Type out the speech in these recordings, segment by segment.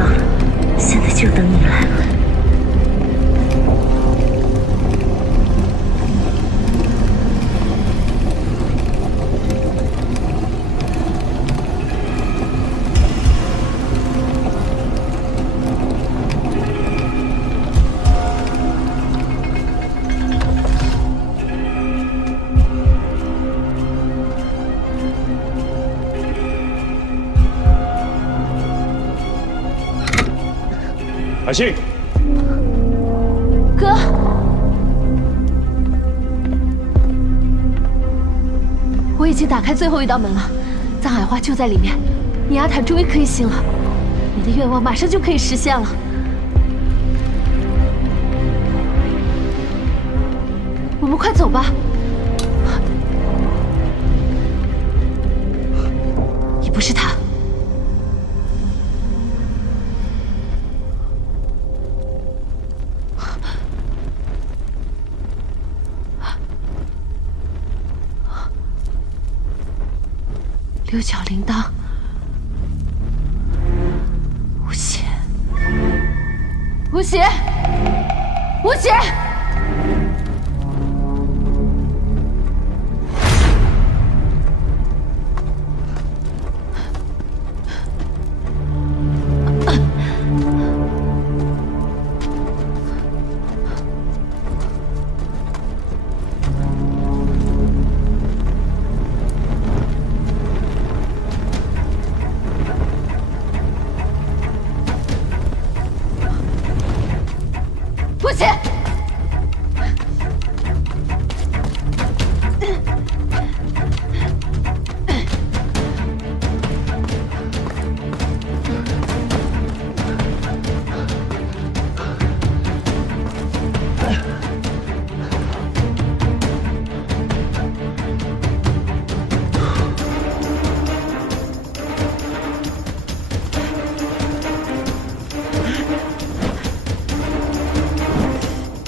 道，现在就等你来了。海信，哥，我已经打开最后一道门了，藏海花就在里面，你阿坦终于可以醒了，你的愿望马上就可以实现了。我们快走吧。你不是他。 六角铃铛，吴邪，吴邪，吴邪！吴邪！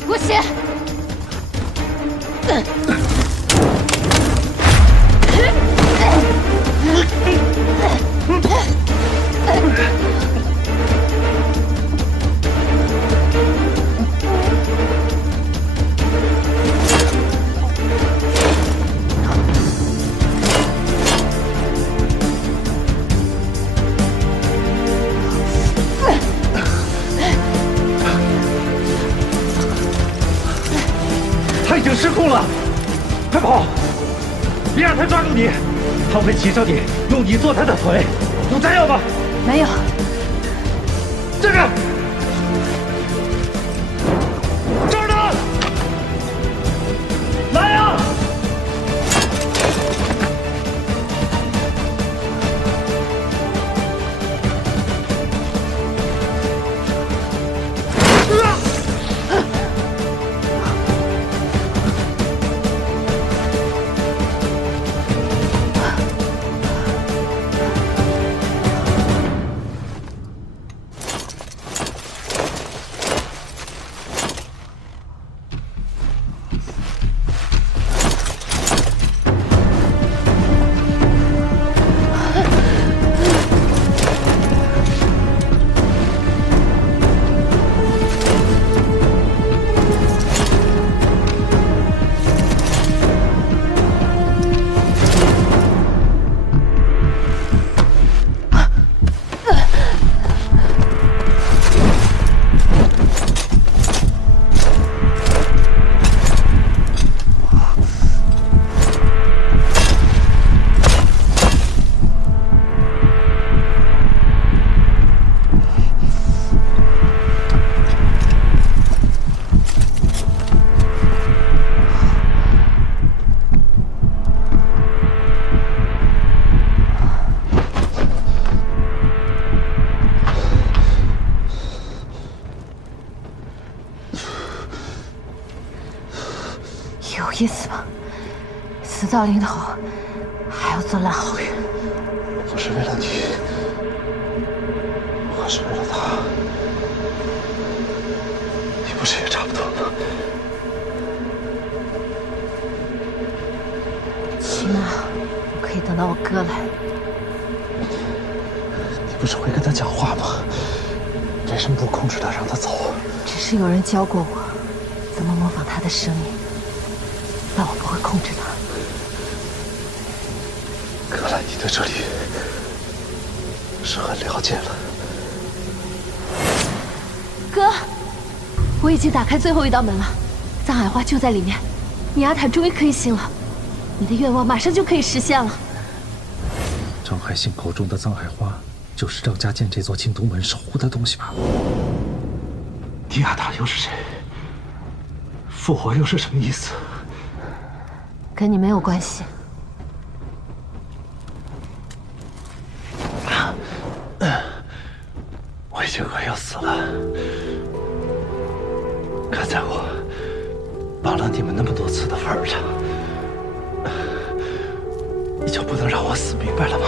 吴邪！他已经失控了，快跑！别让他抓住你，他会骑上你，用你做他的腿。有炸药吗？没有。这个，这儿呢！来呀！有意思吗？死到临头还要做烂好人。不是为了你，我是为了他。你不是也差不多吗？起码我可以等到我哥来。你不是会跟他讲话吗？为什么不控制他，让他走？只是有人教过我怎么模仿他的声音，但我不会控制他。看来你对这里是很了解了。哥，我已经打开最后一道门了，藏海花就在里面，你阿坦终于可以醒了，你的愿望马上就可以实现了。张海兴口中的藏海花，就是张家建这座青铜门守护的东西吧？迪亚塔又是谁？复活又是什么意思？跟你没有关系。我已经快要死了，看在我帮了你们那么多次的份儿上，你就不能让我死明白了吗？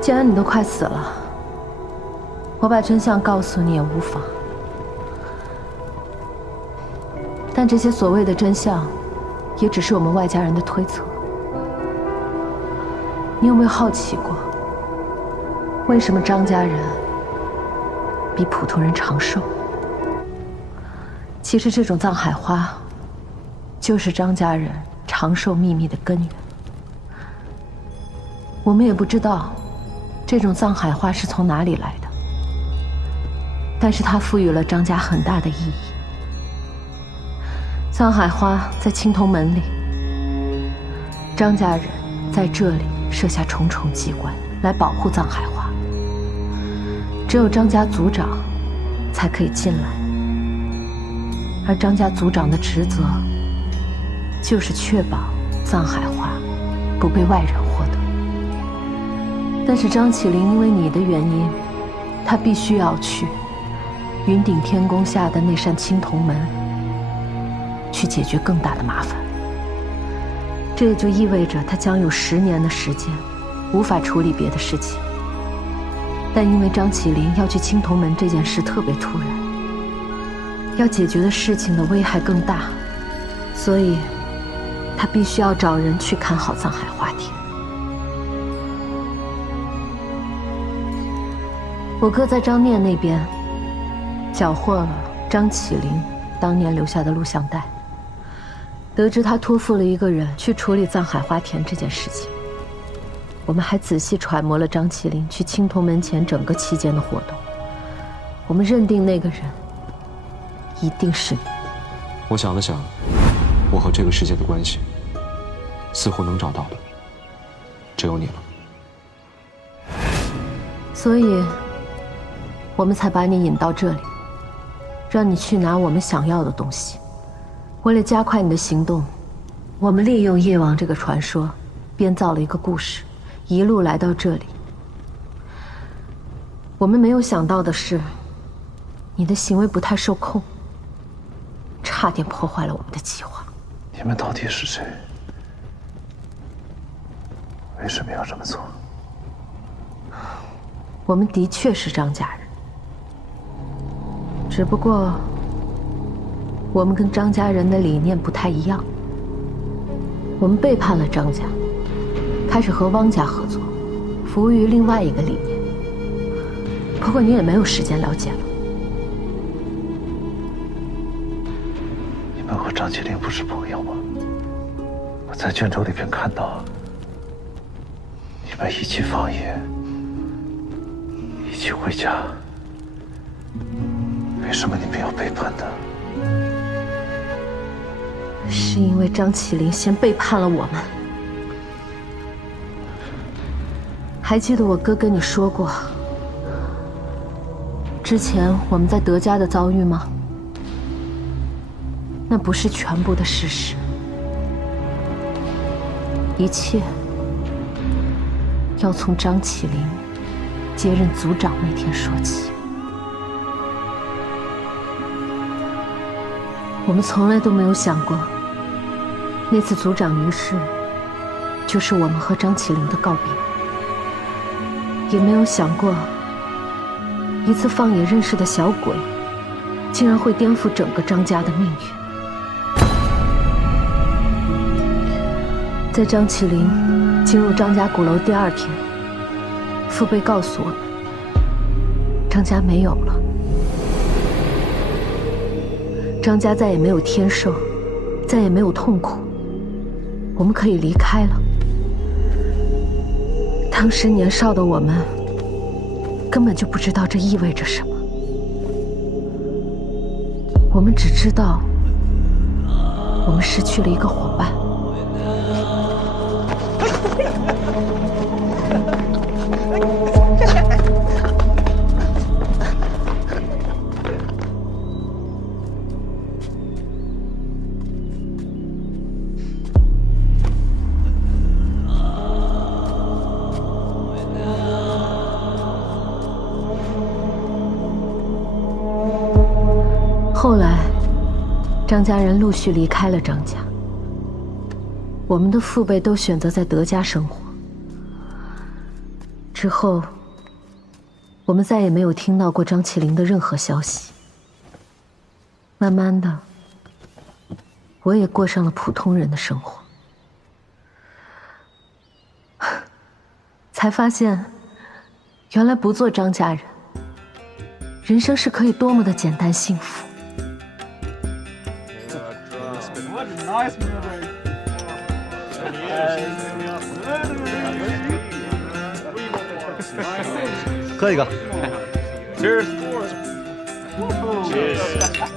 既然你都快死了，我把真相告诉你也无妨。但这些所谓的真相，也只是我们外家人的推测。你有没有好奇过，为什么张家人比普通人长寿？其实这种藏海花，就是张家人长寿秘密的根源。我们也不知道这种藏海花是从哪里来的，但是它赋予了张家很大的意义。藏海花在青铜门里，张家人在这里设下重重机关来保护藏海花，只有张家族长才可以进来，而张家族长的职责就是确保藏海花不被外人获得。但是张起灵因为你的原因，他必须要去云顶天宫下的那扇青铜门去解决更大的麻烦。这也就意味着他将有10年的时间无法处理别的事情。但因为张起灵要去青铜门这件事特别突然，要解决的事情的危害更大，所以他必须要找人去看好藏海花田。我哥在张念那边缴获了张起灵当年留下的录像带，得知他托付了一个人去处理藏海花田这件事情。我们还仔细揣摩了张起灵去青铜门前整个期间的活动，我们认定那个人一定是你。我想了想，我和这个世界的关系，似乎能找到的只有你了。所以我们才把你引到这里，让你去拿我们想要的东西。为了加快你的行动，我们利用夜王这个传说，编造了一个故事，一路来到这里。我们没有想到的是，你的行为不太受控，差点破坏了我们的计划。你们到底是谁？为什么要这么做？我们的确是张家人，只不过我们跟张家人的理念不太一样。我们背叛了张家，开始和汪家合作，服务于另外一个理念。不过你也没有时间了解了。你们和张起灵不是朋友吗？我在卷轴里边看到，你们一起放野，一起回家，为什么你们要背叛他？是因为张起灵先背叛了我们。还记得我哥跟你说过，之前我们在德家的遭遇吗？那不是全部的事实，一切要从张起灵接任族长那天说起。我们从来都没有想过，那次族长仪式，就是我们和张起灵的告别。也没有想过，一次放野认识的小鬼，竟然会颠覆整个张家的命运。在张起灵进入张家鼓楼第2天，父辈告诉我们，张家没有了。张家再也没有天寿，再也没有痛苦，我们可以离开了。当时年少的我们，根本就不知道这意味着什么。我们只知道，我们失去了一个伙伴。后来，张家人陆续离开了张家，我们的父辈都选择在德家生活。之后，我们再也没有听到过张起灵的任何消息。慢慢的，我也过上了普通人的生活，才发现，原来不做张家人，人生是可以多么的简单幸福。喝一个 Cheers. Cheers.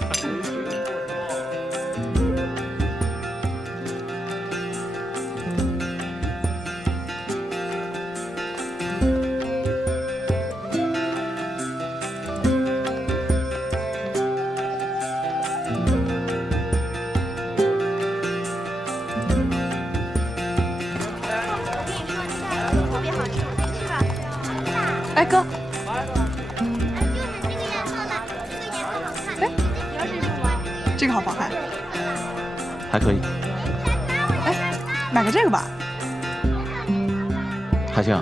哎哥，哎，这个好不好看？还可以。哎，买个这个吧。海清，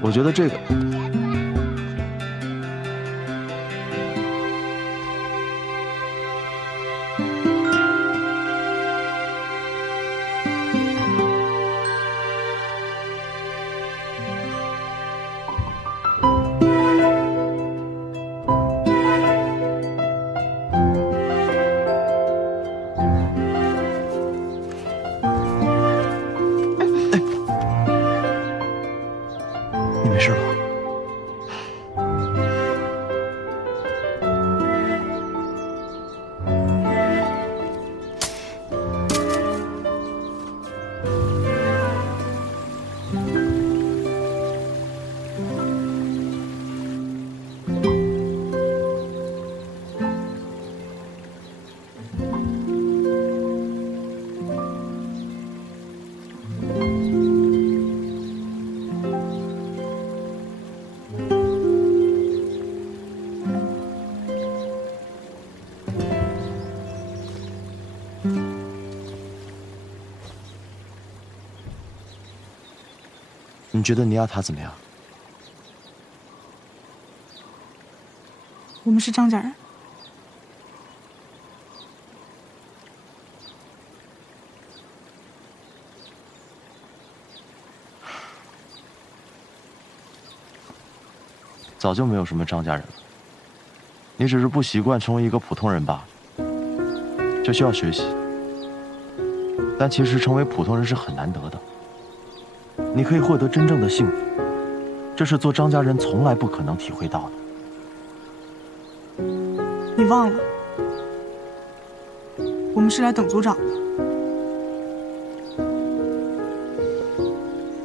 我觉得这个。你没事吧？你觉得尼亚塔怎么样？我们是张家人。早就没有什么张家人了，你只是不习惯成为一个普通人罢了，这需要学习。但其实成为普通人是很难得的，你可以获得真正的幸福，这是做张家人从来不可能体会到的。你忘了，我们是来等组长的，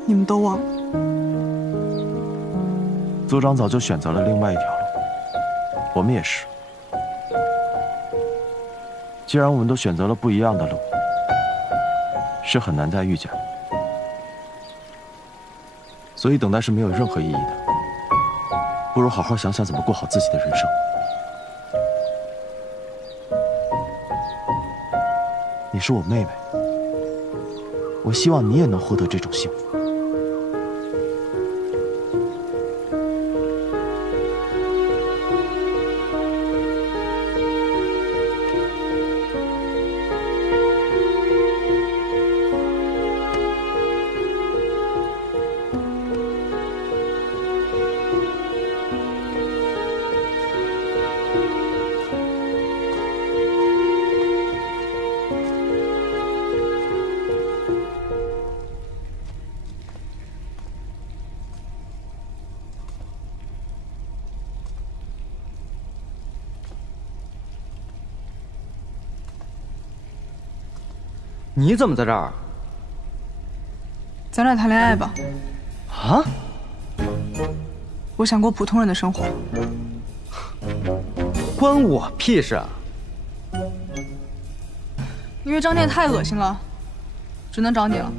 你们都忘了。组长早就选择了另外一条路，我们也是。既然我们都选择了不一样的路，是很难再遇见了。所以等待是没有任何意义的，不如好好想想怎么过好自己的人生。你是我妹妹，我希望你也能获得这种幸福。你怎么在这儿？咱俩谈恋爱吧。啊？我想过普通人的生活。关我屁事啊！因为张念太恶心了，只能找你了。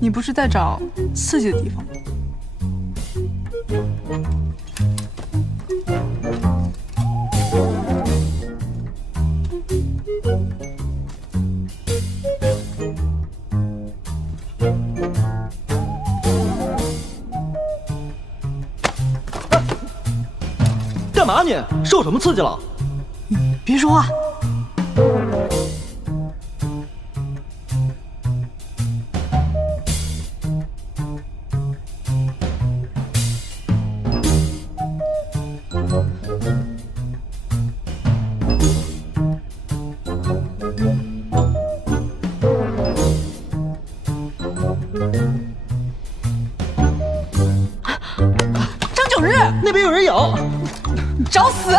你不是在找刺激的地方吗？干嘛你？受什么刺激了？别说话。张九日，那边有人咬！你找死！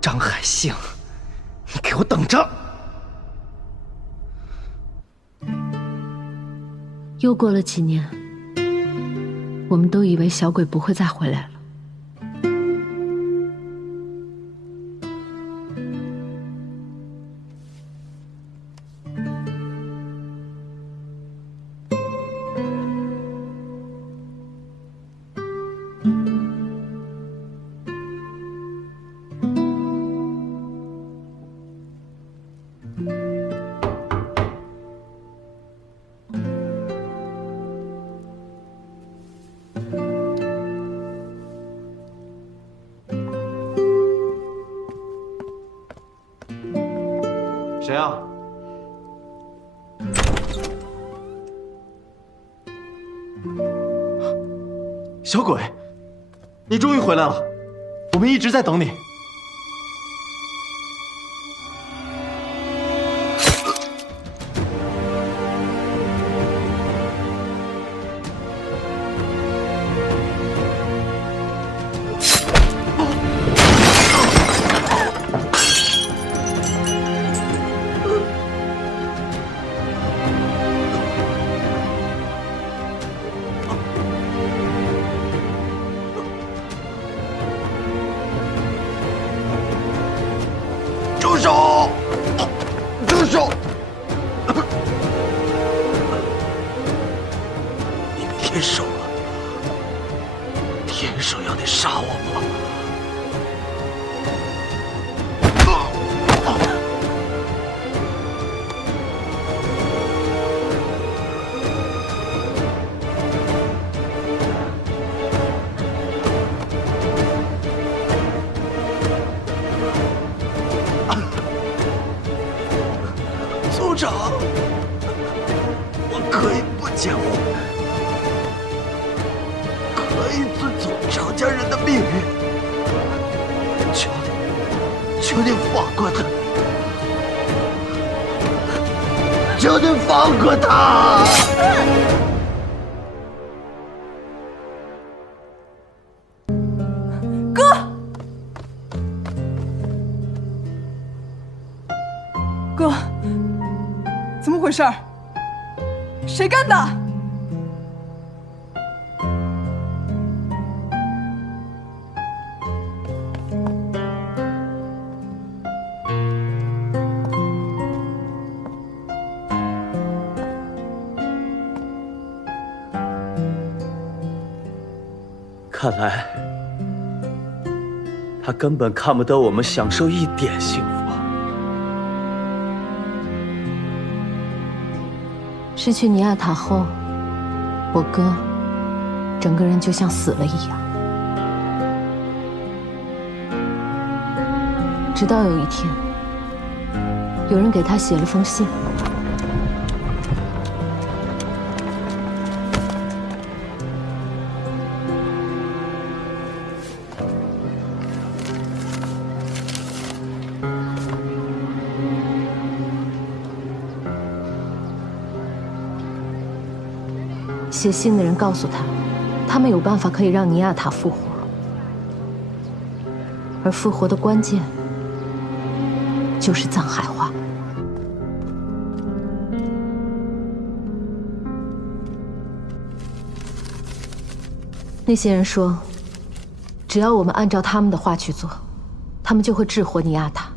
张海兴，你给我等着！又过了几年，我们都以为小鬼不会再回来了。谁啊？小鬼，你终于回来了，我们一直在等你。住手！住手！你天手了，天手要你杀我吗？组长，我可以不结婚，可以遵从张家人的命运，求你放过他，求你放过他！哥，怎么回事？谁干的？看来，他根本看不得我们享受一点幸福。失去尼亚塔后，我哥整个人就像死了一样。直到有一天，有人给他写了封信。写信的人告诉他，他们有办法可以让尼亚塔复活，而复活的关键就是藏海花。那些人说，只要我们按照他们的话去做，他们就会治活尼亚塔。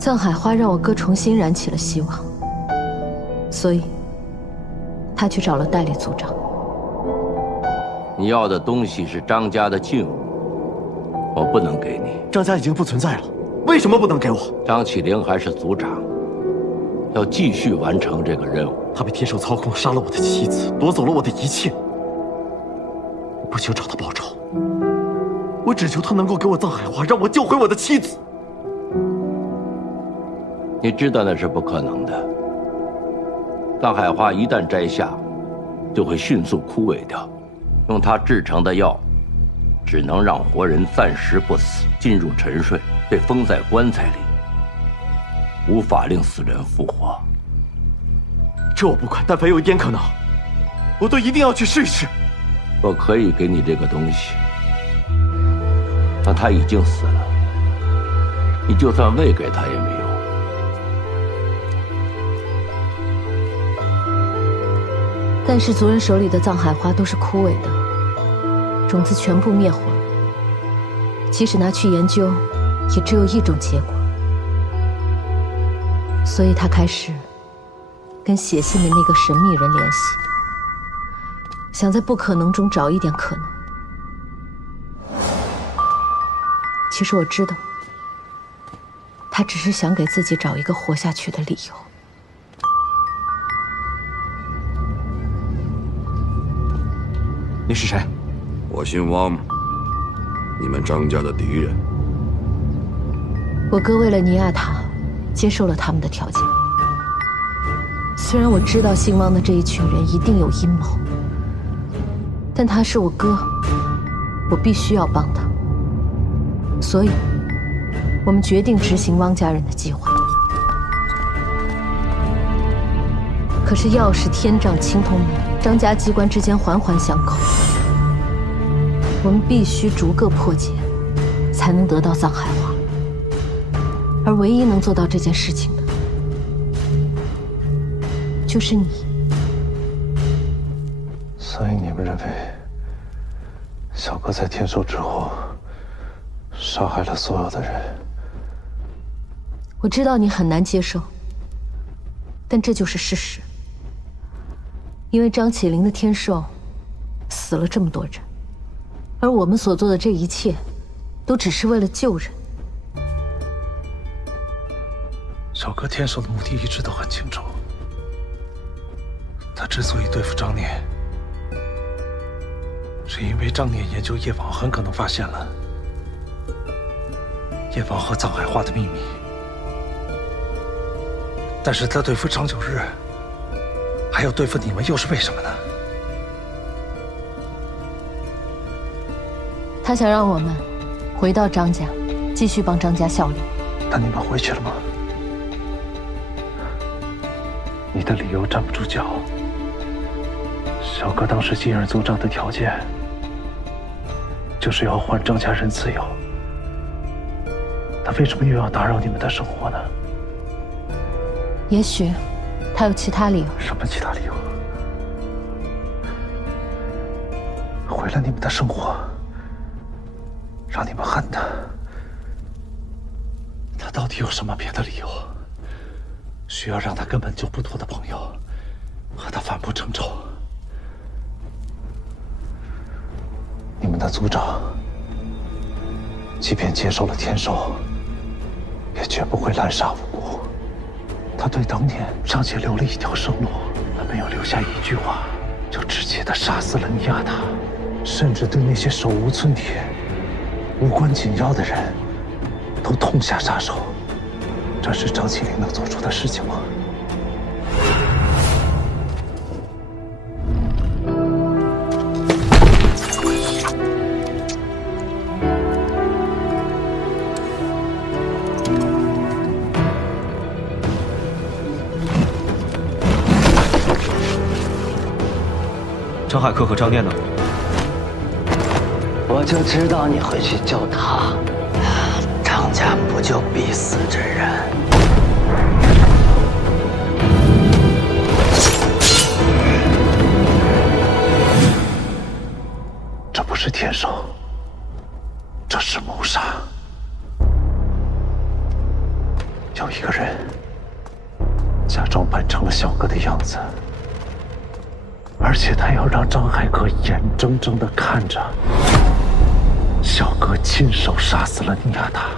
藏海花让我哥重新燃起了希望。所以，他去找了代理族长。你要的东西是张家的劲物，我不能给你。张家已经不存在了，为什么不能给我？张启灵还是族长，要继续完成这个任务。他被天兽操控，杀了我的妻子，夺走了我的一切。我不求找他报仇，我只求他能够给我藏海花，让我救回我的妻子。你知道那是不可能的。藏海花一旦摘下，就会迅速枯萎掉。用它制成的药，只能让活人暂时不死，进入沉睡，被封在棺材里，无法令死人复活。这我不管，但凡有一点可能，我都一定要去试一试。我可以给你这个东西，但他已经死了，你就算喂给他也没用。但是族人手里的藏海花都是枯萎的，种子全部灭活了。即使拿去研究，也只有一种结果。所以他开始跟写信的那个神秘人联系，想在不可能中找一点可能。其实我知道，他只是想给自己找一个活下去的理由。你是谁？我姓汪，你们张家的敌人。我哥为了尼亚塔，接受了他们的条件。虽然我知道姓汪的这一群人一定有阴谋，但他是我哥，我必须要帮他。所以，我们决定执行汪家人的计划。可是钥匙、天杖、青铜门，张家机关之间环环相扣，我们必须逐个破解，才能得到藏海花。而唯一能做到这件事情的，就是你。所以你们认为，小哥在天兽之后，杀害了所有的人？我知道你很难接受，但这就是事实。因为张启灵的天兽死了这么多人，而我们所做的这一切，都只是为了救人。小哥天兽的目的一直都很清楚，他之所以对付张念，是因为张念研究叶王很可能发现了叶王和藏海花的秘密。但是他对付张九日，还要对付你们，又是为什么呢？他想让我们回到张家，继续帮张家效力。那你们回去了吗？你的理由站不住脚。小哥当时继任族长的条件，就是要还张家人自由。他为什么又要打扰你们的生活呢？也许他有其他理由。什么其他理由？毁了你们的生活，让你们恨他。他到底有什么别的理由，需要让他根本就不多的朋友和他反目成仇？你们的族长，即便接受了天授，也绝不会滥杀无辜。他对当年尚且留了一条生路，他没有留下一句话，就直接的杀死了尼亚塔，甚至对那些手无寸铁、无关紧要的人，都痛下杀手。这是张起灵能做出的事情吗？张海克和张念呢？我就知道你会去救他。张家不救必死之人。这不是天授，这是谋杀。有一个人假装扮成了小哥的样子，而且他要让张海克眼睁睁地看着小哥亲手杀死了尼亚塔，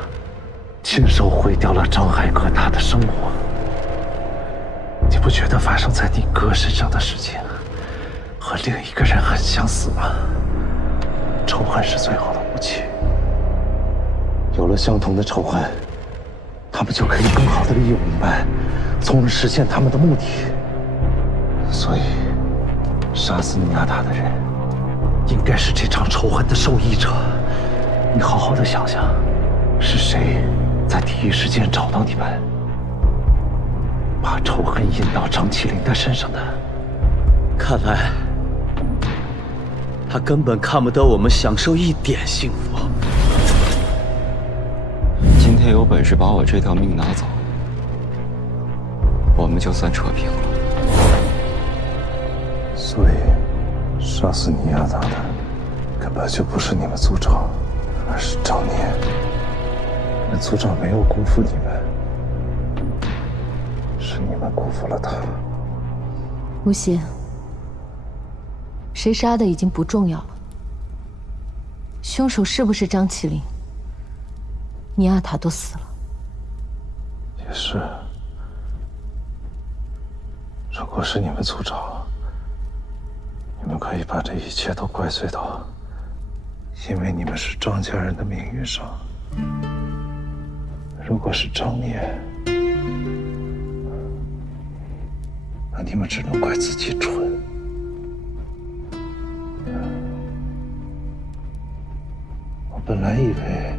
亲手毁掉了张海克他的生活。你不觉得发生在你哥身上的事情和另一个人很相似吗？仇恨是最好的武器，有了相同的仇恨，他们就可以更好地利用你们，从而实现他们的目的。所以杀死尼亚塔的人应该是这场仇恨的受益者。你好好的想想，是谁在第一时间找到你们，把仇恨引到张起灵的身上的？看来他根本看不得我们享受一点幸福。今天有本事把我这条命拿走，我们就算扯平了。所以杀死尼亚塔的根本就不是你们族长，而是张念。你们族长没有辜负你们，是你们辜负了他。无邪，谁杀的已经不重要了，凶手是不是张起灵，尼亚塔都死了。也是，如果是你们族长，你们可以把这一切都怪罪到因为你们是张家人的命运上。如果是张念，那你们只能怪自己蠢。我本来以为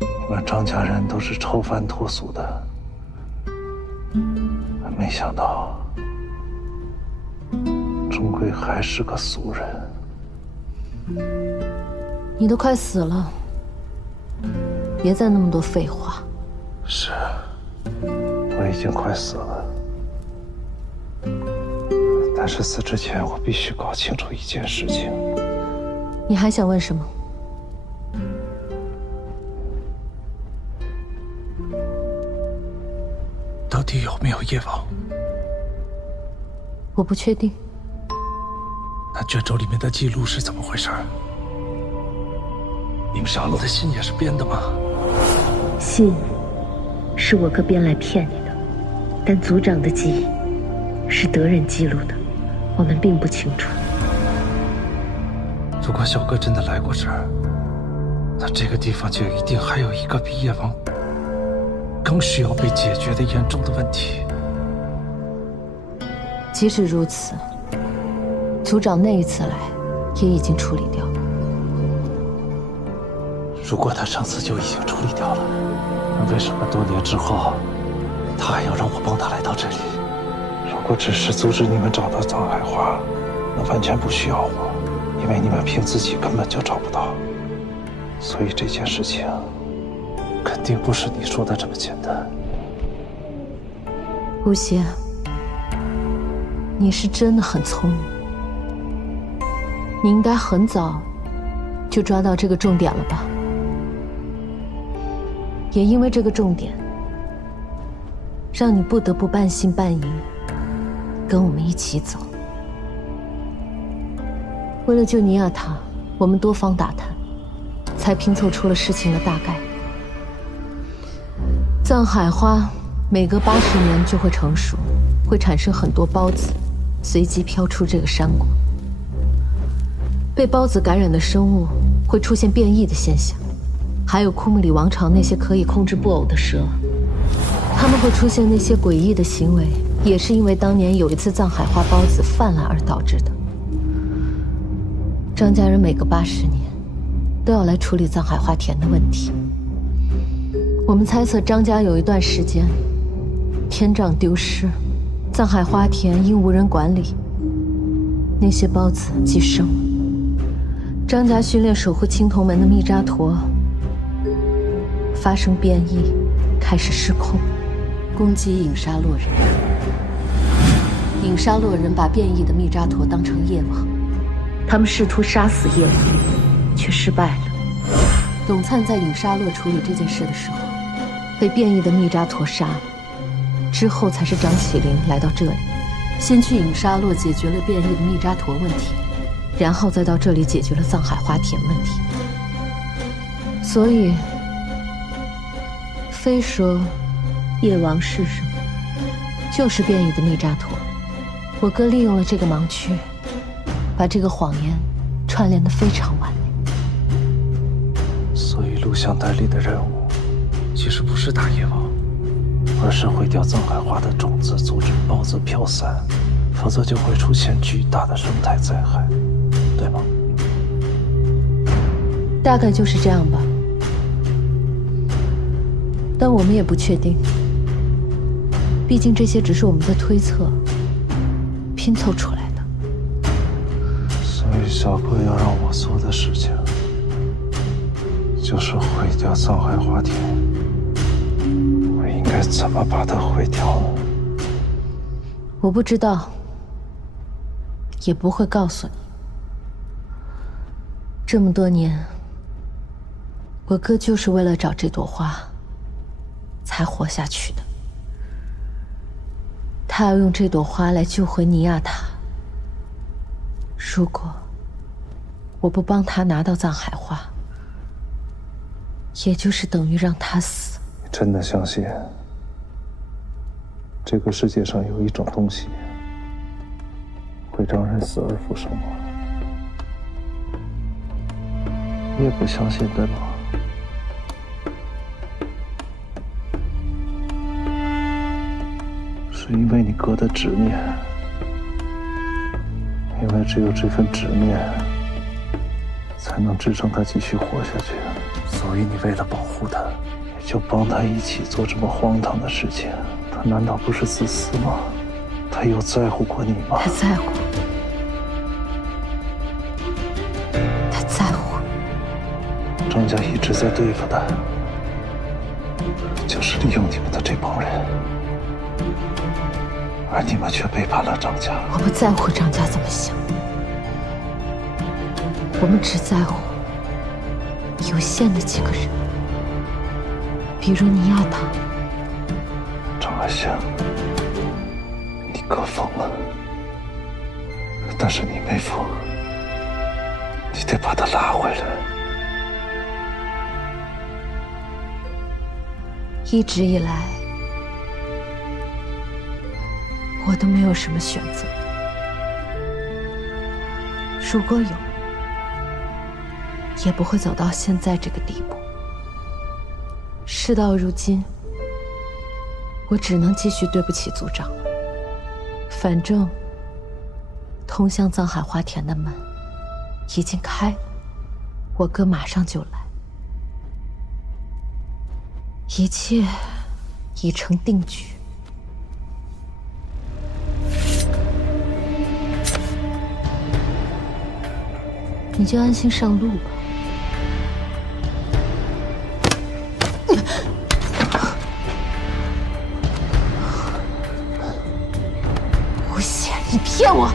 你们张家人都是超凡脱俗的，没想到终归还是个俗人。你都快死了，别再那么多废话。是，我已经快死了。但是死之前，我必须搞清楚一件事情。你还想问什么？到底有没有叶王？我不确定。那卷轴里面的记录是怎么回事？你们杀了的信也是编的吗？信是我哥编来骗你的，但族长的记忆是德人记录的，我们并不清楚。如果小哥真的来过这儿，那这个地方就一定还有一个比叶王更需要被解决的严重的问题。即使如此，族长那一次来也已经处理掉了。如果他上次就已经处理掉了，那为什么多年之后他还要让我帮他来到这里？如果只是阻止你们找到藏海花，那完全不需要我，因为你们凭自己根本就找不到。所以这件事情肯定不是你说的这么简单。吴邪，你是真的很聪明，你应该很早就抓到这个重点了吧？也因为这个重点，让你不得不半信半疑，跟我们一起走。为了救尼亚塔，我们多方打探，才拼凑出了事情的大概。藏海花每隔80年就会成熟，会产生很多孢子，随即飘出这个山谷。被孢子感染的生物会出现变异的现象，还有库木里王朝那些可以控制布偶的蛇，它们会出现那些诡异的行为，也是因为当年有一次藏海花孢子泛滥而导致的。张家人每隔80年都要来处理藏海花田的问题。我们猜测张家有一段时间天障丢失，藏海花田因无人管理，那些孢子寄生了。张家训练守护青铜门的密扎陀发生变异，开始失控，攻击影沙洛人。影沙洛人把变异的密扎陀当成夜王，他们试图杀死夜王，却失败了。董灿在影沙洛处理这件事的时候，被变异的密扎陀杀了。之后才是张起灵来到这里，先去影沙洛解决了变异的密扎陀问题，然后再到这里解决了藏海花田问题。所以，非说夜王是什么，就是变异的密扎陀。我哥利用了这个盲区，把这个谎言串联得非常完美。所以录像带里的任务，其实不是打夜王，而是毁掉藏海花的种子，阻止孢子飘散，否则就会出现巨大的生态灾害，对吗？大概就是这样吧，但我们也不确定，毕竟这些只是我们的推测，拼凑出来的。所以小哥要让我做的事情，就是毁掉藏海花田。我应该怎么把它毁掉呢？我不知道，也不会告诉你。这么多年，我哥就是为了找这朵花才活下去的。他要用这朵花来救回尼亚塔。如果我不帮他拿到藏海花，也就是等于让他死。你真的相信这个世界上有一种东西会让人死而复生吗？你也不相信，对吗？是因为你哥的执念，因为只有这份执念才能支撑他继续活下去，所以你为了保护他，也就帮他一起做这么荒唐的事情。他难道不是自私吗？他有在乎过你吗？他在乎，他在乎。张家一直在对付的，就是利用你们的这帮人，而你们却背叛了张家。我不在乎张家怎么想，我们只在乎有限的几个人，比如尼亚塔。张爱香，你哥疯了，但是你没疯，你得把他拉回来。一直以来，我都没有什么选择。如果有，也不会走到现在这个地步。事到如今，我只能继续对不起族长。反正，通向藏海花田的门已经开了，我哥马上就来。一切已成定局。你就安心上路吧。骗我！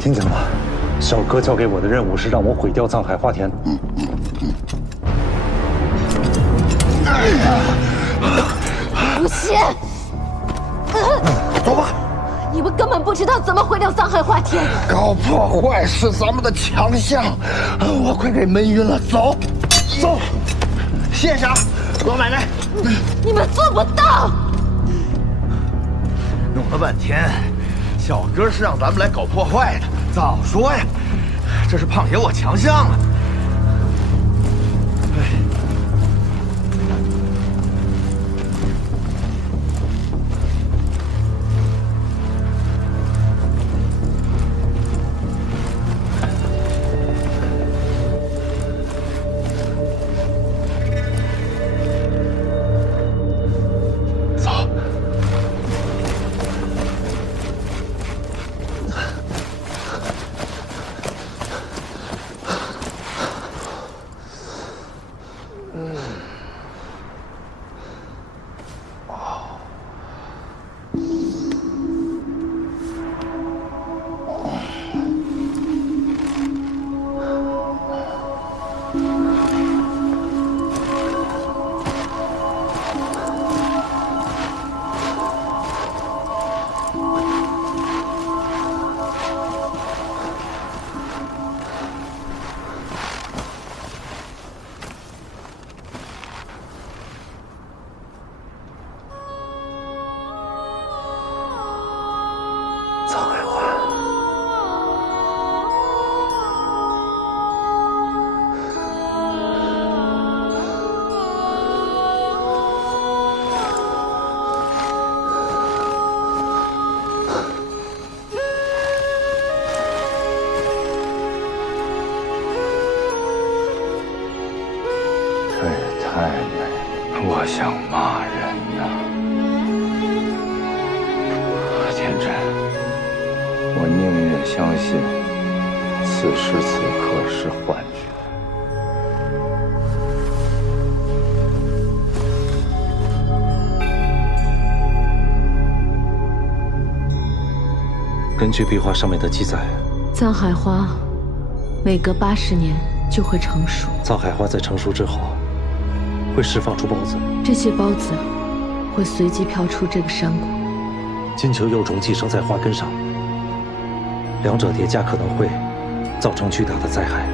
听见了吗？小哥交给我的任务是让我毁掉藏海花田。不信！走吧。你们根本不知道怎么毁掉藏海花田。搞破坏是咱们的强项，我快给闷晕了。走，走。谢谢啊，老奶奶。你们做不到。弄了半天，小哥是让咱们来搞破坏的。早说呀，这是胖爷我强项啊。我想骂人呐，天真，我宁愿相信此时此刻是幻觉。根据壁画上面的记载，藏海花每隔80年就会成熟。藏海花在成熟之后，会释放出孢子，这些孢子会随即飘出这个山谷。金球幼虫寄生在花根上，两者叠加可能会造成巨大的灾害。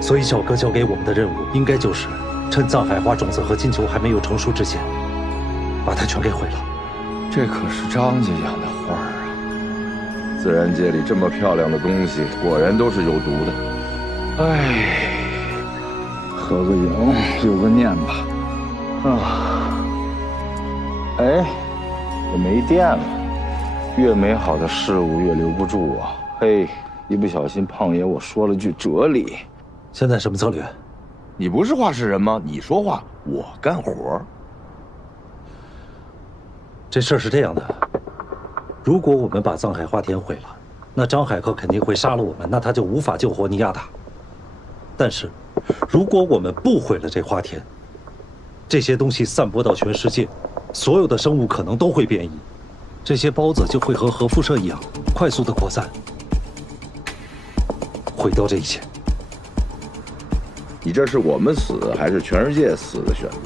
所以小哥交给我们的任务，应该就是趁藏海花种子和金球还没有成熟之前，把它全给毁了。这可是张家养的花儿啊！自然界里这么漂亮的东西，果然都是有毒的。唉。合个影，留个念吧。哎，这没电了。越美好的事物越留不住啊！嘿，一不小心，胖爷我说了句哲理。现在什么策略？你不是话事人吗？你说话，我干活。这事儿是这样的，如果我们把藏海花田毁了，那张海克肯定会杀了我们，那他就无法救活尼亚塔。但是，如果我们不毁了这花田，这些东西散播到全世界，所有的生物可能都会变异，这些孢子就会和核辐射一样快速的扩散，毁掉这一切。你这是我们死还是全世界死的选择？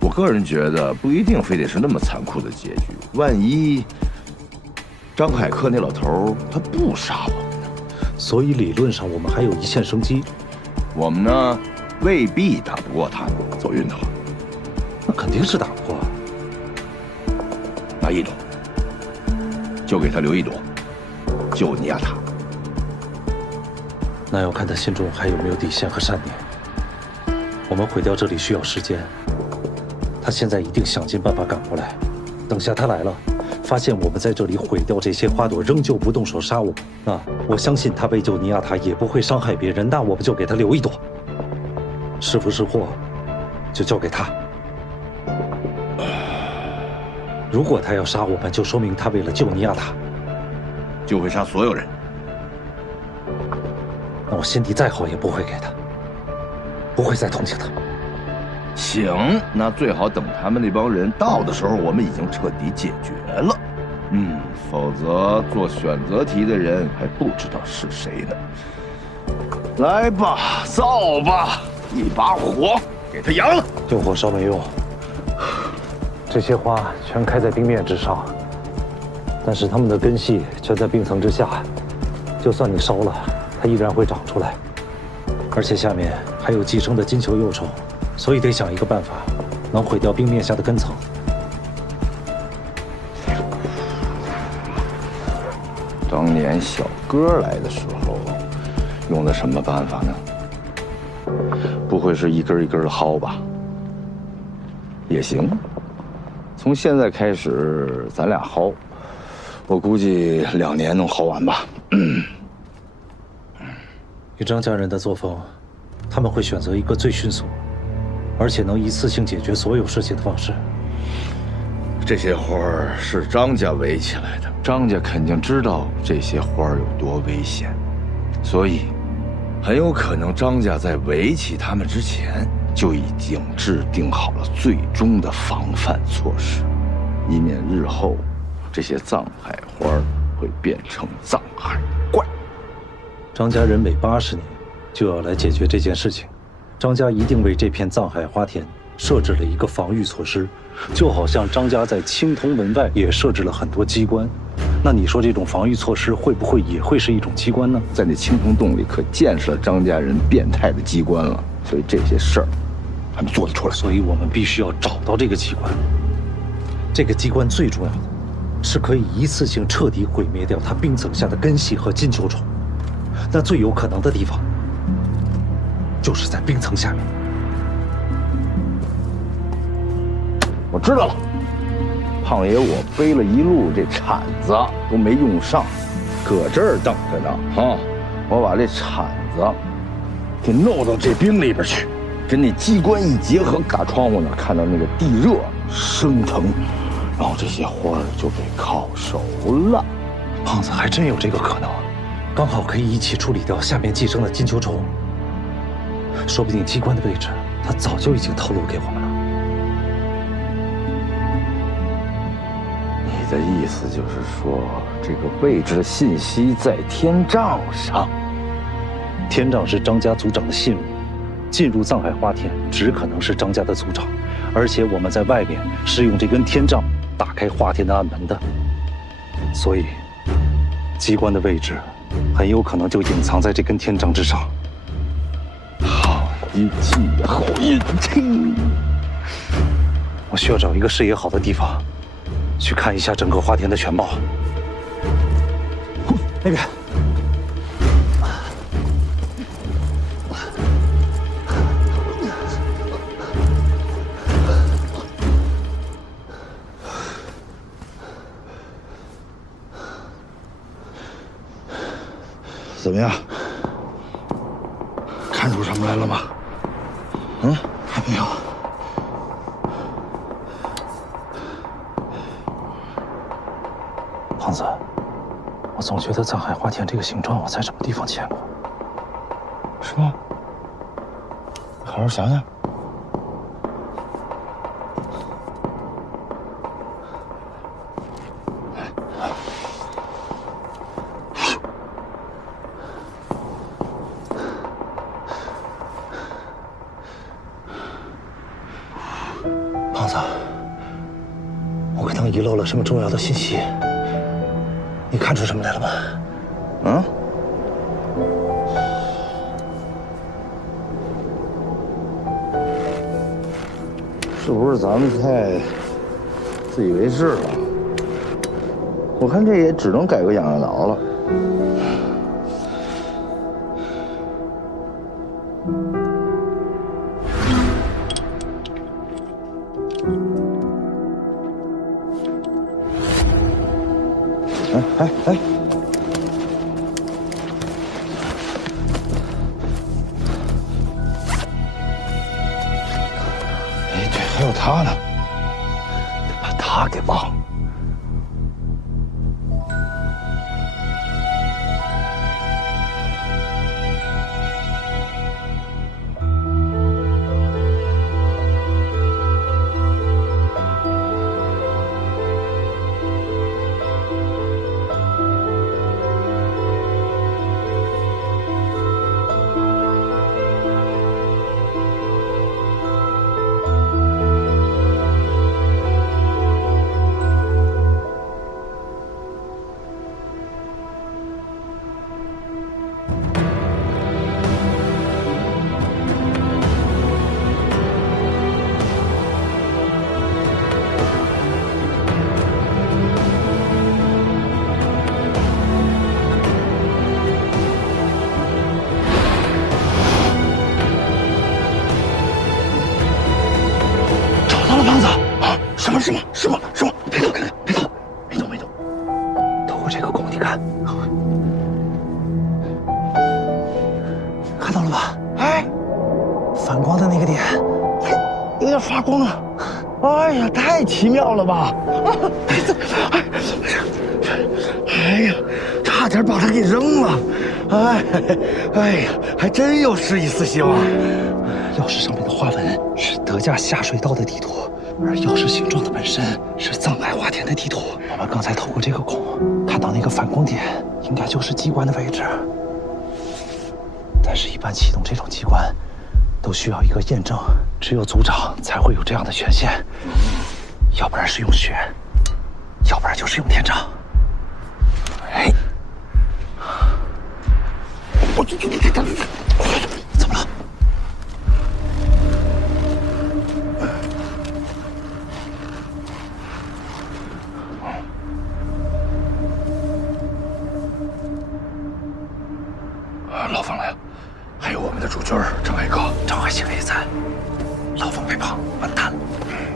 我个人觉得不一定非得是那么残酷的结局。万一张海克那老头他不杀我们呢？所以理论上我们还有一线生机。我们呢，未必打不过他，走运的话，那肯定是打不过。拿1朵，就给他留1朵，救尼亚塔。那要看他心中还有没有底线和善念。我们毁掉这里需要时间，他现在一定想尽办法赶过来。等下他来了，发现我们在这里毁掉这些花朵，仍旧不动手杀我们，那我相信他为救尼亚塔也不会伤害别人，那我们就给他留1朵，是福是祸，就交给他。如果他要杀我们，就说明他为了救尼亚塔，就会杀所有人。那我心地再好也不会给他，不会再同情他。行，那最好等他们那帮人到的时候，我们已经彻底解决了。否则做选择题的人还不知道是谁呢。来吧，造吧，一把火给他扬了。用火烧没用，这些花全开在冰面之上，但是它们的根系全在冰层之下，就算你烧了，它依然会长出来，而且下面还有寄生的金球幼虫，所以得想一个办法，能毁掉冰面下的根层。当年小哥来的时候，用的什么办法呢？不会是一根一根的薅吧？也行，从现在开始咱俩薅，我估计2年能薅完吧。以张家人的作风，他们会选择一个最迅速，而且能一次性解决所有事情的方式。这些花儿是张家围起来的，张家肯定知道这些花儿有多危险，所以很有可能张家在围起他们之前就已经制定好了最终的防范措施，以免日后这些藏海花会变成藏海怪。张家人每80年就要来解决这件事情，张家一定为这片藏海花田设置了一个防御措施，就好像张家在青铜门外也设置了很多机关。那你说这种防御措施会不会也会是一种机关呢？在那青铜洞里可见识了张家人变态的机关了，所以这些事儿还没做得出来。所以我们必须要找到这个机关。这个机关最重要的是可以一次性彻底毁灭掉它冰层下的根系和金球虫。那最有可能的地方就是在冰层下面。我知道了，胖爷，我背了一路这铲子都没用上，搁这儿等着呢啊！我把这铲子给弄到这冰里边去，跟那机关一结合，打窗户那儿看到那个地热升腾，然后这些花儿就被烤熟了。胖子还真有这个可能，刚好可以一起处理掉下面寄生的金球虫。说不定机关的位置他早就已经透露给我们了。你的意思就是说，这个位置的信息在天杖上？天杖是张家族长的信物，进入藏海花田只可能是张家的族长，而且我们在外面是用这根天杖打开花田的暗门的，所以机关的位置很有可能就隐藏在这根天杖之上。好运气，好运气！我需要找一个视野好的地方，去看一下整个花田的全貌。那边。怎么样？看出什么来了吗？还没有。胖子，我总觉得藏海花田这个形状我在什么地方见过。是吗？好好想想。胖子，我可能遗漏了什么重要的信息，你看出什么来了吗？是不是咱们太自以为是了？我看这也只能改个养养老了。哎！哎，对，还有他呢，得把他给忘了。什么？别动，看看，别动，没动。透过这个孔，你看，看到了吧？哎，反光的那个点，有点发光啊！哎呀，太奇妙了吧！哎呀，差点把它给扔了！哎呀，还真有失一丝希望。钥匙上面的花纹是德驾下水道的地图，而钥匙形状的本身是藏海花田的地图。我们刚才透过这个孔看到那个反光点，应该就是机关的位置。但是，一般启动这种机关都需要一个验证，只有组长才会有这样的权限。要不然是用血，要不然就是用天杖。哎，怎么了？老冯来了，还有我们的主角张海哥、张海星也在。老冯被绑，完蛋了。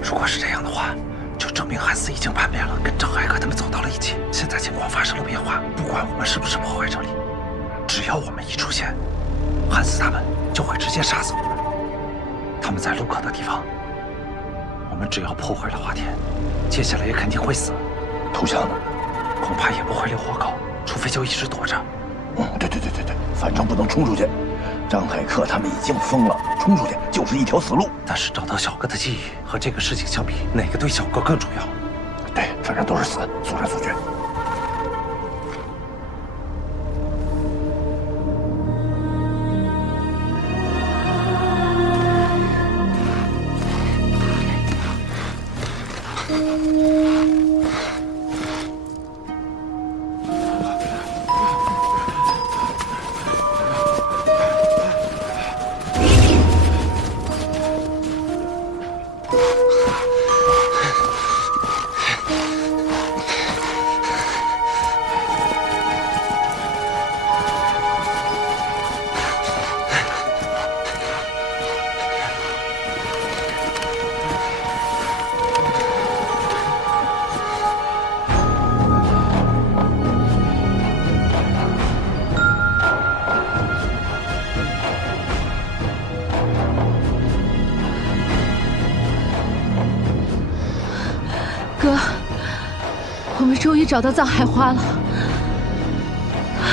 如果是这样的话，就证明汉斯已经叛变了，跟张海哥他们走到了一起。现在情况发生了变化，不管我们是不是破坏这里，只要我们一出现，汉斯他们就会直接杀死我们。他们在路口的地方，我们只要破坏了花田，接下来也肯定会死。投降呢？恐怕也不会留活口，除非就一直躲着。对，反正不能冲出去。张海克他们已经疯了，冲出去就是一条死路。但是找到小哥的记忆和这个事情相比，哪个对小哥更重要？对，反正都是死，速战速决。哥，我们终于找到藏海花了。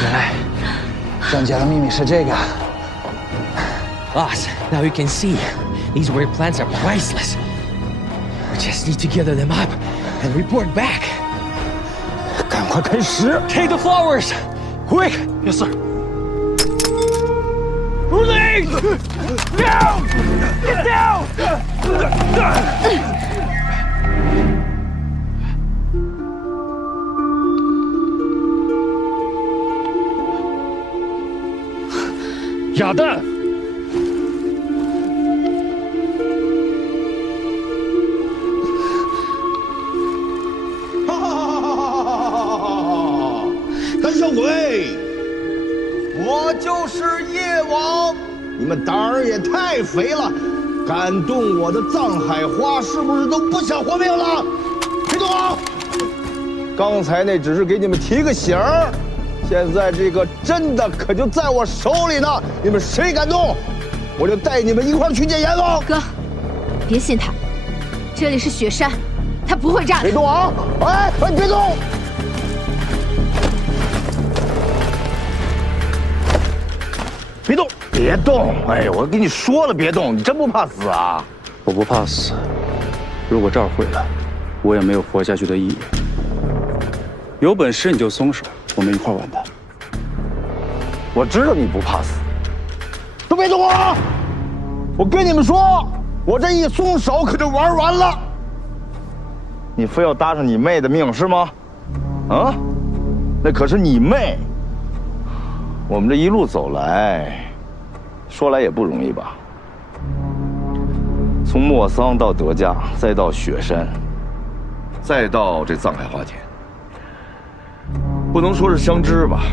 原来，张家的秘密是这个。Boss, now you can see these weird plants are priceless. We just need to gather them up and report back. 赶快开始 Take the flowers, quick! Yes, sir. Release! Down! Get down! 哑弹！胆小鬼，我就是夜王！你们胆儿也太肥了，敢动我的藏海花，是不是都不想活命了？别动啊！刚才那只是给你们提个醒儿。现在这个真的可就在我手里呢！你们谁敢动，我就带你们一块儿去见阎王。哥，别信他，这里是雪山，他不会炸的。别动啊！哎，别动！别动！别动！哎，我跟你说了，别动！你真不怕死啊？我不怕死，如果这儿毁了，我也没有活下去的意义。有本事你就松手。我们一块完蛋。我知道你不怕死，都别动啊！我跟你们说，我这一松手可就玩完了。你非要搭上你妹的命是吗？啊，那可是你妹。我们这一路走来，说来也不容易吧？从莫桑到德加，再到雪山，再到这藏海花田。不能说是相知吧，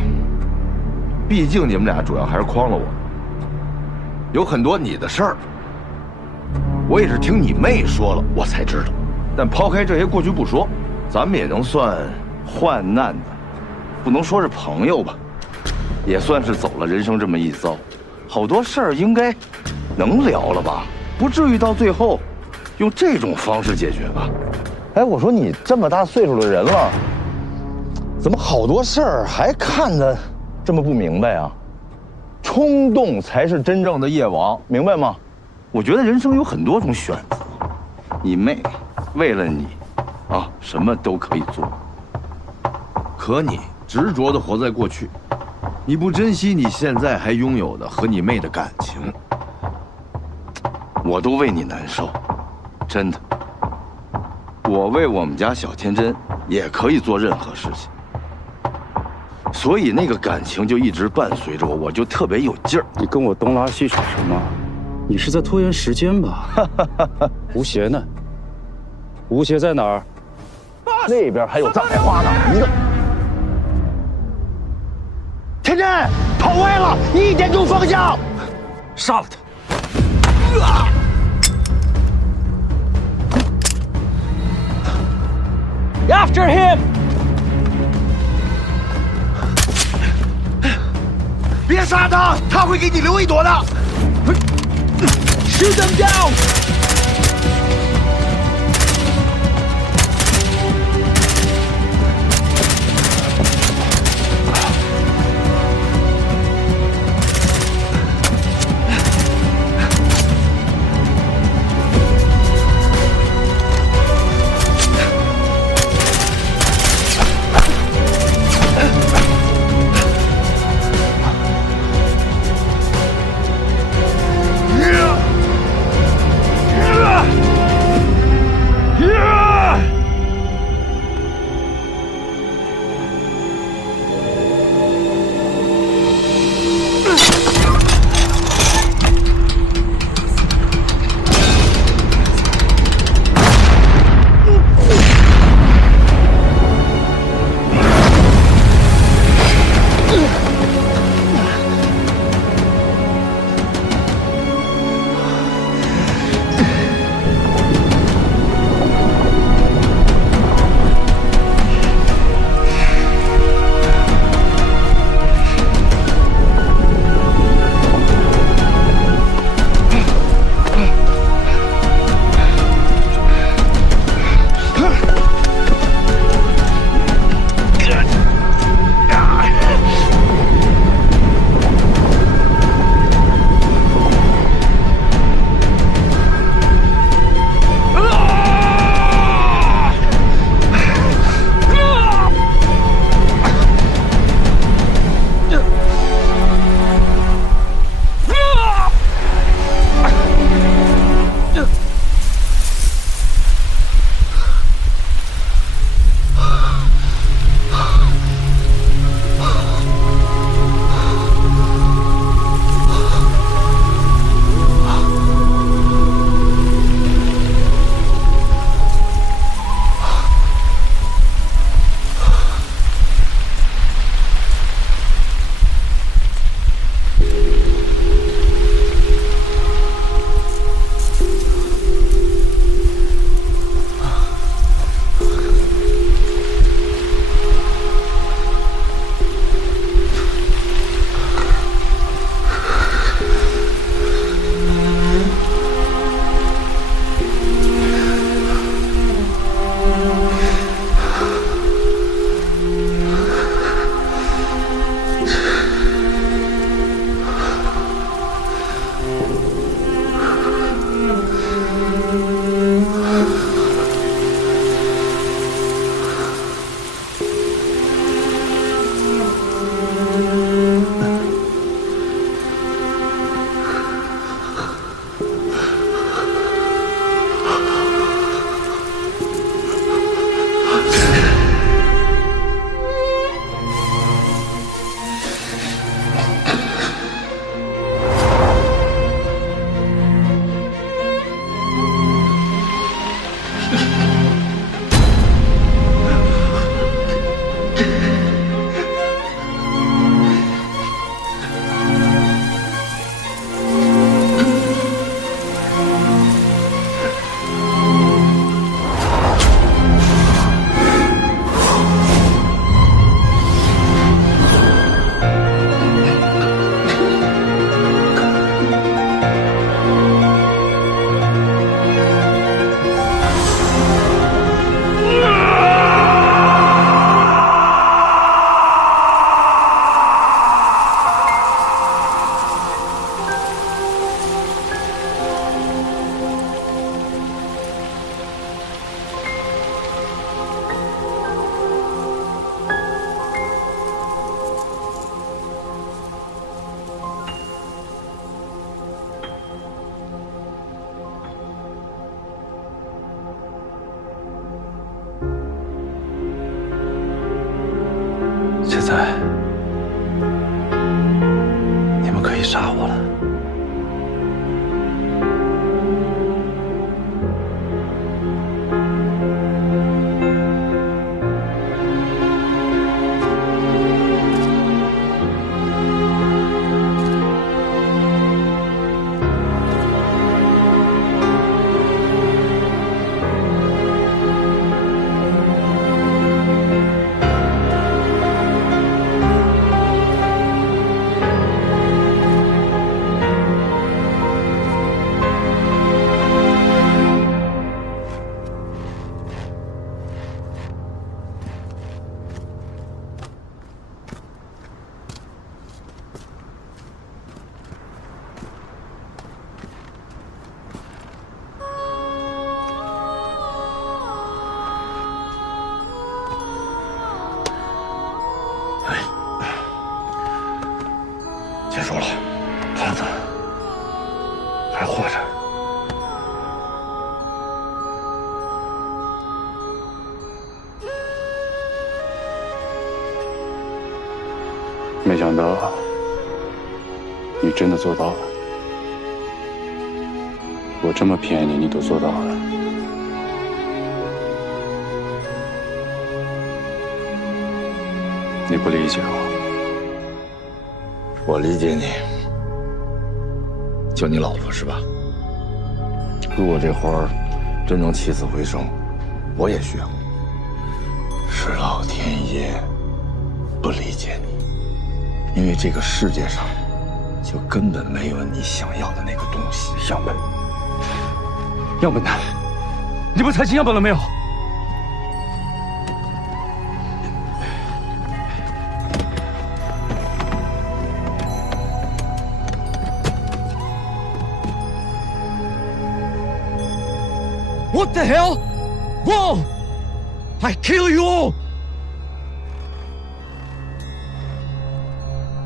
毕竟你们俩主要还是诓了我。有很多你的事儿，我也是听你妹说了我才知道。但抛开这些过去不说，咱们也能算患难的，不能说是朋友吧，也算是走了人生这么一遭。好多事儿应该能聊了吧，不至于到最后用这种方式解决吧？哎，我说你这么大岁数的人了，怎么好多事儿还看得这么不明白啊？冲动才是真正的夜王，明白吗？我觉得人生有很多种选择，你妹为了你啊，什么都可以做。可你执着地活在过去，你不珍惜你现在还拥有的和你妹的感情，我都为你难受，真的。我为我们家小天真也可以做任何事情，所以那个感情就一直伴随着我，我就特别有劲儿。你跟我东拉西扯什么？你是在拖延时间吧？吴邪呢？吴邪在哪儿？那边还有藏海花呢，一个。天真跑歪了，1点钟方向，杀了他！After him! 别杀他，他会给你留一朵的。Shoot them down! 杀我了。结束了，川子还活着。没想到你真的做到了，我这么骗你，你都做到了。你不理解我。我理解你，救你老婆是吧？如果这花儿真能起死回生，我也需要。是老天爷不理解你，因为这个世界上就根本没有你想要的那个东西。样本，样本呢？你们采集样本了没有？What the hell? Whoa! I kill you all!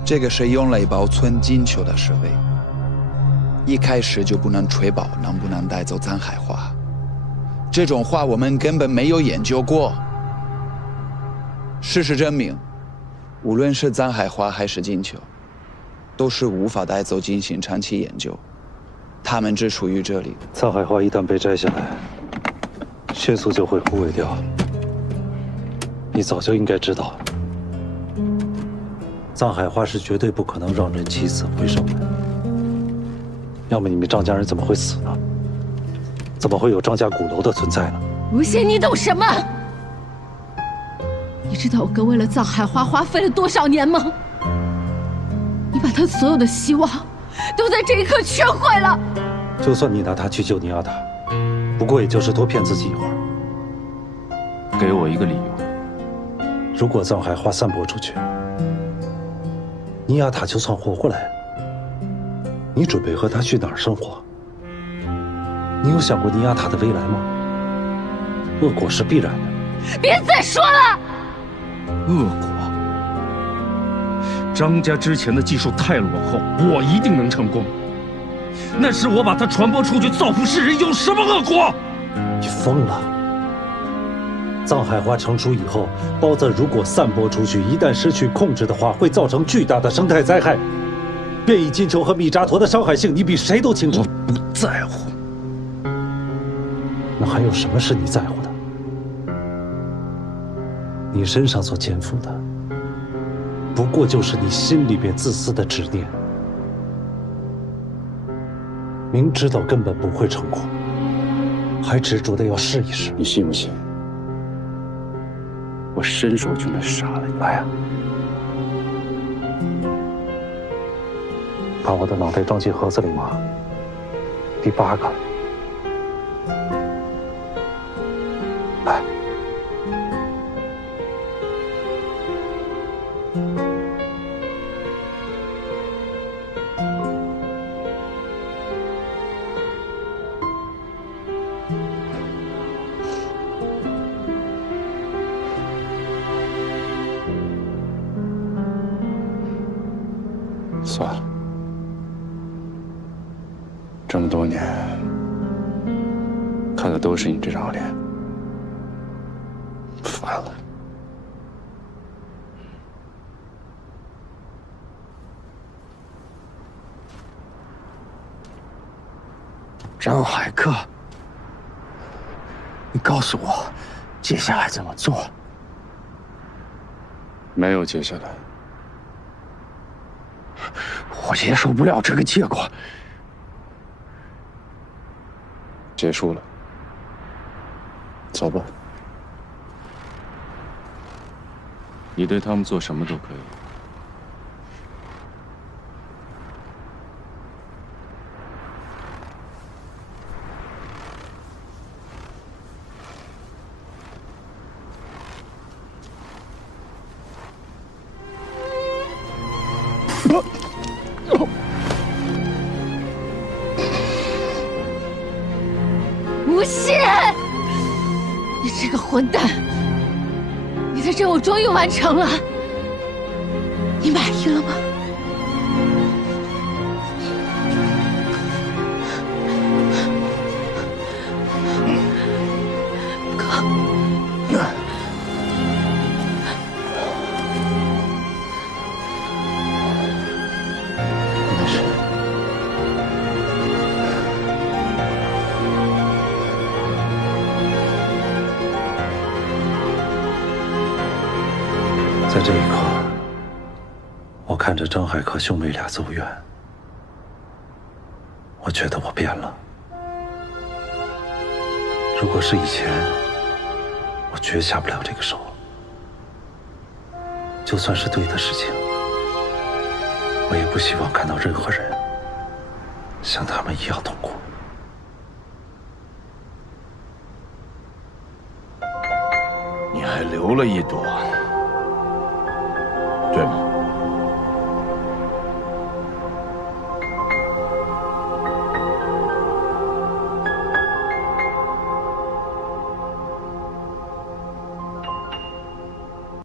这个是用来保存金球的设备，一开始就不能确保能不能带走藏海花。这种花我们根本没有研究过。事实证明，无论是藏海花还是金球，都是无法带走进行长期研究。它们只属于这里。藏海花一旦被摘下来，迅速就会枯萎掉。你早就应该知道，藏海花是绝对不可能让人起死回生的。要么你们张家人怎么会死呢？怎么会有张家鼓楼的存在呢？吴昕，你懂什么？你知道我哥为了藏海花花费了多少年吗？你把他所有的希望都在这一刻全毁了。就算你拿他去救尼亚塔，不过也就是多骗自己一会儿。给我一个理由。如果藏海花散播出去，尼亚塔就算活过来，你准备和他去哪儿生活？你有想过尼亚塔的未来吗？恶果是必然的。别再说了！恶果？张家之前的技术太落后，我一定能成功。那时我把它传播出去，造福世人，有什么恶果？你疯了！藏海花成熟以后，孢子如果散播出去，一旦失去控制的话，会造成巨大的生态灾害。变异金球和密扎陀的伤害性，你比谁都清楚。我不在乎。那还有什么是你在乎的？你身上所肩负的，不过就是你心里边自私的执念。明知道根本不会成功，还执着的要试一试。你信不信？我伸手就能杀了你！来呀，把我的脑袋装进盒子里吗？第8个。来。算了，这么多年看的都是你这张脸，烦了。张海克，你告诉我，接下来怎么做？没有接下来。我接受不了这个结果。结束了，走吧。你对他们做什么都可以。无锡人，你这个混蛋！你的任务终于完成了，你满意了吗？在这一刻，我看着张海克兄妹俩走远，我觉得我变了。如果是以前，我绝下不了这个手。就算是对的事情，我也不希望看到任何人像他们一样痛苦。你还留了一朵，对吗？